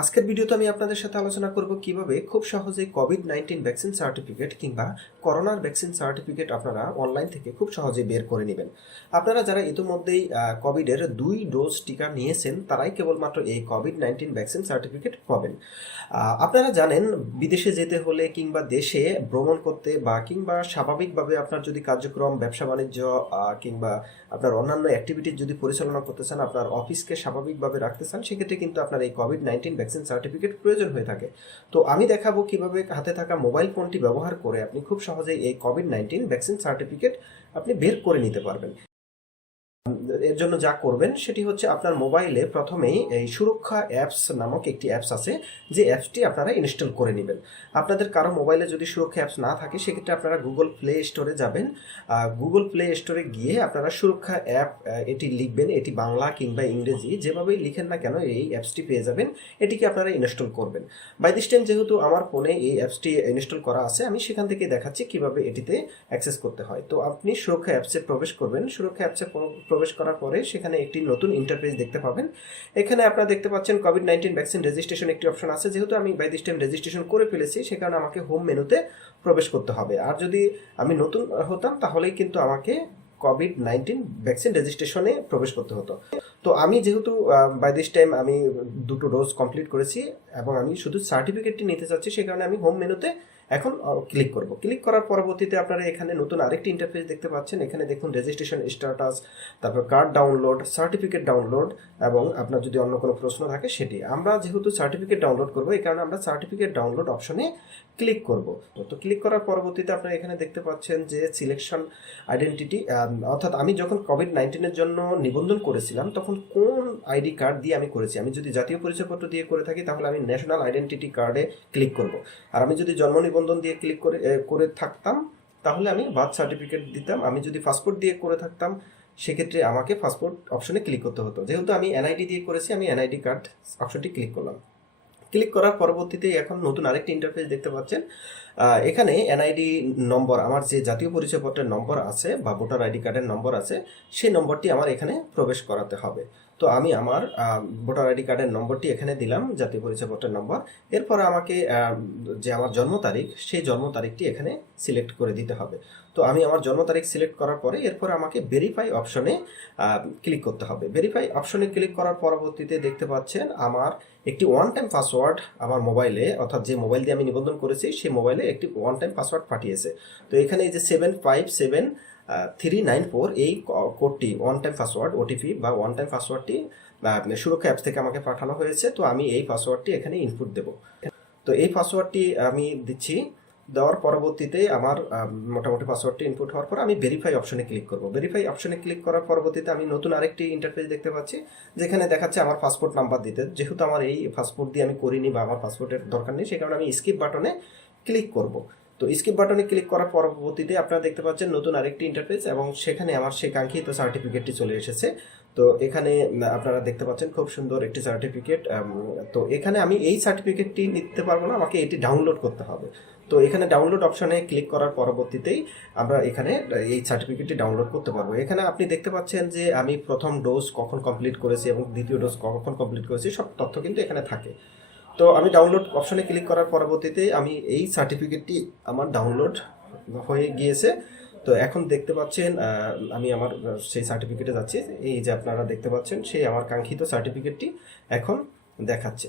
আজকের ভিডিওতে আমি আপনাদের সাথে আলোচনা করব কিভাবে খুব সহজেই কোভিড-19 ভ্যাকসিন সার্টিফিকেট কিংবা করোনার ভ্যাকসিন সার্টিফিকেট আপনারা অনলাইন থেকে খুব সহজেই বের করে নেবেন। আপনারা যারা ইতিমধ্যেই কোভিডের 2 ডোজ টিকা নিয়েছেন তারাই কেবলমাত্র এই কোভিড-19 ভ্যাকসিন সার্টিফিকেট পাবেন। আপনারা জানেন বিদেশে যেতে হলে কিংবা দেশে ভ্রমণ করতে কিংবা স্বাভাবিকভাবে আপনার যদি কার্যক্রম ব্যবসা বাণিজ্য কিংবা আপনার অন্যান্য অ্যাক্টিভিটি যদি পরিচালনা করতে চান, আপনার অফিসকে স্বাভাবিকভাবে রাখতে চান, সেক্ষেত্রে কিন্তু আপনার এই কোভিড-19 ভ্যাকসিন সার্টিফিকেট প্রয়োজন হয়ে থাকে। তো আমি দেখাবো কিভাবে হাতে থাকা মোবাইল ফোনটি ব্যবহার করে আপনি খুব সহজেই এই কোভিড-19 ভ্যাকসিন সার্টিফিকেট আপনি বের করে নিতে পারবেন। এর জন্য যা করবেন সেটি হচ্ছে আপনার মোবাইলে প্রথমেই এই সুরক্ষা অ্যাপস নামক একটি অ্যাপস আছে, যে অ্যাপসটি আপনারা ইনস্টল করে নেবেন। আপনাদের কারো মোবাইলে যদি সুরক্ষা অ্যাপস না থাকে সেক্ষেত্রে আপনারা গুগল প্লে স্টোরে যাবেন। গুগল প্লে স্টোরে গিয়ে আপনারা সুরক্ষা অ্যাপ এটি লিখবেন, এটি বাংলা কিংবা ইংরেজি যেভাবেই লিখেন না কেন এই অ্যাপসটি পেয়ে যাবেন। এটিকে আপনারা ইনস্টল করবেন। বাই দিস টাইম যেহেতু আমার ফোনে এই অ্যাপসটি ইনস্টল করা আছে, আমি সেখান থেকে দেখাচ্ছি কিভাবে এটিতে অ্যাক্সেস করতে হয়। তো আপনি সুরক্ষা অ্যাপসে প্রবেশ করবেন। সুরক্ষা অ্যাপসে প্রবেশ করার পরে সেখানে একটি নতুন ইন্টারফেস দেখতে পাবেন। এখানে আপনারা দেখতে পাচ্ছেন কোভিড-19 ভ্যাকসিন রেজিস্ট্রেশন একটি অপশন আছে। যেহেতু আমি বাই দিস টাইম রেজিস্ট্রেশন করে ফেলেছি, সে কারণে আমাকে হোম মেনুতে প্রবেশ করতে হবে। আর যদি আমি নতুন হতাম তাহলেই কিন্তু আমাকে কোভিড-19 ভ্যাকসিন রেজিস্ট্রেশনে প্রবেশ করতে হতো। তো আমি যেহেতু বাই দিস টাইম আমি 2টো ডোজ কমপ্লিট করেছি এবং আমি শুধু সার্টিফিকেটটি নিতে চাচ্ছি, সেই কারণে আমি হোম মেনুতে এখন ক্লিক করব। ক্লিক করার পরবর্তীতে আপনারা এখানে নতুন আরেকটি ইন্টারফেস দেখতে পাচ্ছেন। এখানে দেখুন রেজিস্ট্রেশন স্ট্যাটাস, তারপর কার্ড ডাউনলোড, সার্টিফিকেট ডাউনলোড এবং আপনার যদি অন্য কোনো প্রশ্ন থাকে সেটি। আমরা যেহেতু সার্টিফিকেট ডাউনলোড করব, এই কারণে আমরা সার্টিফিকেট ডাউনলোড অপশনে ক্লিক করব। তো ক্লিক করার পরবর্তীতে আপনারা এখানে দেখতে পাচ্ছেন যে সিলেকশন আইডেন্টিটি, অর্থাৎ আমি যখন কোভিড-19 জন্য নিবন্ধন করেছিলাম তখন কোন আইডি কার্ড দিয়ে আমি করেছি। আমি যদি জাতীয় পরিচয়পত্র দিয়ে করে থাকি তাহলে আমি ন্যাশনাল আইডেন্টিটি কার্ডে ক্লিক করব। আর আমি যদি জন্ম নিবন্ধন দিয়ে ক্লিক করে থাকতাম তাহলে আমি বার্থ সার্টিফিকেট দিতাম। আমি যদি পাসপোর্ট দিয়ে করে থাকতাম সেক্ষেত্রে আমাকে পাসপোর্ট অপশনে ক্লিক করতে হতো। যেহেতু আমি এনআইডি দিয়ে করেছি, আমি এনআইডি কার্ড অপশনটি ক্লিক করলাম। ক্লিক করার পরবর্তীতে এখন নতুন আরেকটি ইন্টারফেস দেখতে পাচ্ছেন। এখানে এনআইডি নম্বর, আমার যে জাতীয় পরিচয়পত্রের নম্বর আছে বা ভোটার আইডি কার্ডের নম্বর আছে, সেই নম্বরটি আমার এখানে প্রবেশ করাতে হবে। তো আমি আমার ভোটার আইডি কার্ডের নম্বরটি এখানে দিলাম, জাতীয় পরিচয়পত্রের নম্বর। এরপরে আমাকে যে আমার জন্ম তারিখ, সেই জন্ম তারিখটি এখানে সিলেক্ট করে দিতে হবে। তো আমি আমার জন্ম তারিখ সিলেক্ট করার পরে এরপর আমাকে ভেরিফাই অপশনে ক্লিক করতে হবে। ভেরিফাই অপশনে ক্লিক করার পরবর্তীতে দেখতে পাচ্ছেন আমার একটি ওয়ান টাইম পাসওয়ার্ড আমার মোবাইলে, অর্থাৎ যে মোবাইল দিয়ে আমি নিবন্ধন করেছি সেই মোবাইলে একটি ওয়ান টাইম পাসওয়ার্ড পাঠিয়েছে। তো এখানে এই যে 757394 এই কোডটি ওয়ান টাইম পাসওয়ার্ড, ওটিপি বা ওয়ান টাইম পাসওয়ার্ডটি সুরক্ষা অ্যাপস থেকে আমাকে পাঠানো হয়েছে। তো আমি এই পাসওয়ার্ডটি এখানে ইনপুট দেব। তো এই পাসওয়ার্ডটি আমি দিচ্ছি। দেওয়ার পরবর্তীতে আমার মোটামুটি পাসওয়ার্ডটি ইনপুট হওয়ার পর আমি ভেরিফাই অপশনে ক্লিক করব। ভেরিফাই অপশনে ক্লিক করার পরবর্তীতে আমি নতুন আরেকটি ইন্টারফেস দেখতে পাচ্ছি, যেখানে দেখাচ্ছে আমার পাসপোর্ট নাম্বার দিতে। যেহেতু আমার এই পাসপোর্ট দিয়ে আমি করিনি বা আমার পাসপোর্টের দরকার নেই, সেই কারণে আমি স্কিপ বাটনে ক্লিক করব। তো স্কিপ বাটনে ক্লিক করার পরবর্তীতে আপনারা দেখতে পাচ্ছেন নতুন আরেকটি ইন্টারফেস এবং সেখানে আমার সেই কাঙ্ক্ষিত সার্টিফিকেটটি চলে এসেছে। তো এখানে আপনারা দেখতে পাচ্ছেন খুব সুন্দর একটি সার্টিফিকেট। তো এখানে আমি এই সার্টিফিকেটটি নিতে পারবো না, আমাকে এটি ডাউনলোড করতে হবে। তো এখানে ডাউনলোড অপশনে ক্লিক করার পরবর্তীতেই আমরা এখানে এই সার্টিফিকেটটি ডাউনলোড করতে পারবো। এখানে আপনি দেখতে পাচ্ছেন যে আমি প্রথম ডোজ কখন কমপ্লিট করেছি এবং দ্বিতীয় ডোজ কখন কমপ্লিট করেছি, সব তথ্য কিন্তু এখানে থাকে। তো আমি ডাউনলোড অপশনে ক্লিক করার পরবর্তীতে আমি এই সার্টিফিকেটটি আমার ডাউনলোড হয়ে গিয়েছে। তো এখন দেখতে পাচ্ছেন আমি আমার সেই সার্টিফিকেটে যাচ্ছি। এই যে আপনারা দেখতে পাচ্ছেন সেই আমার কাঙ্ক্ষিত সার্টিফিকেটটি এখন দেখাচ্ছে।